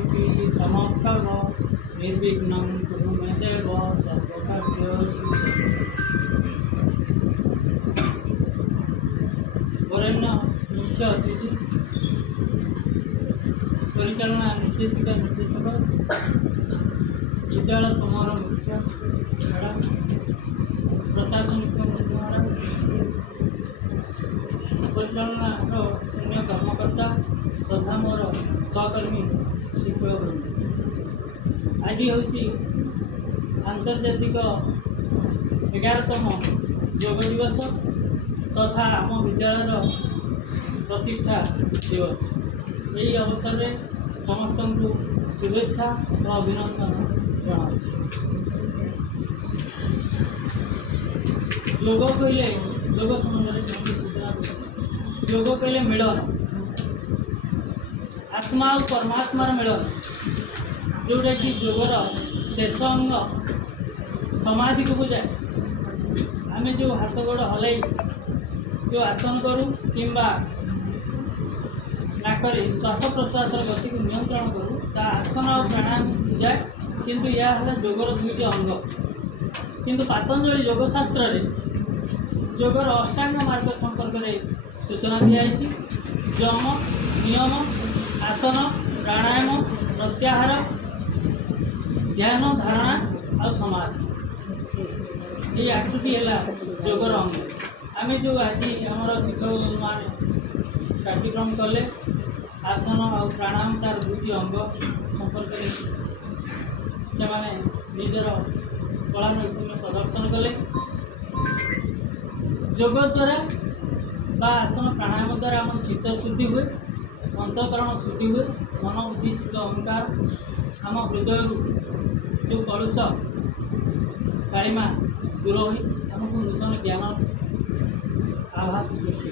सर्वकार्येषु समर्थः निर्विघ्नं कुरु मे देव सर्वकार्येषु वरेण्य मुख्य अतिथि परिचालना निर्देशिका निर्देशक विद्यालय समूह मुख्य मैडम प्रशासनिक द्वारा परिचालना अन्य कर्मकर्ता तथा मोर सहकर्मी शिक्षक आज हूँ आंतर्जातिक 11तम योग दिवस तथा आम विद्यालय प्रतिष्ठा दिवस। यही अवसर में समस्त को शुभेच्छा और अभिनंदन जनाऊँ। योग कहले योग संबंध में सूचना योग कहले मिलन आत्मा और परमात्मार मिलन जोटा कि योगर शेष अंग समाधि को जाए। आम जो हाथ गोड़ हल जो आसन करूँ कि नाकरे श्वास प्रश्वास गति को नियंत्रण करूँ ता आसन और प्राणायाम बुझाए किंतु यह है योगर दुईटी अंग। किंतु पतंजलि योगशास्त्र योगर अष्टांग मार्ग संपर्क में सूचना दिखाई यम नियम आसन प्राणायाम प्रत्याहार ध्यान धारणा और समाधि ये 8टी है योगर अंग। आम जो आज आम शिक्षक मान कार्यक्रम कले आसन और प्राणायाम तार दुईटी अंग संपर्क में से निजर कला नैपुण्य प्रदर्शन कले। योग द्वारा बा आसन प्राणायाम द्वारा आम चित्त शुद्धि हुए अंतकरण शुद्धि हुए मन बुद्धि चित्त अहंकार आम हृदय जो कलुष कालिमा दूर हो आमको नूतन ज्ञान आभास सृष्टि।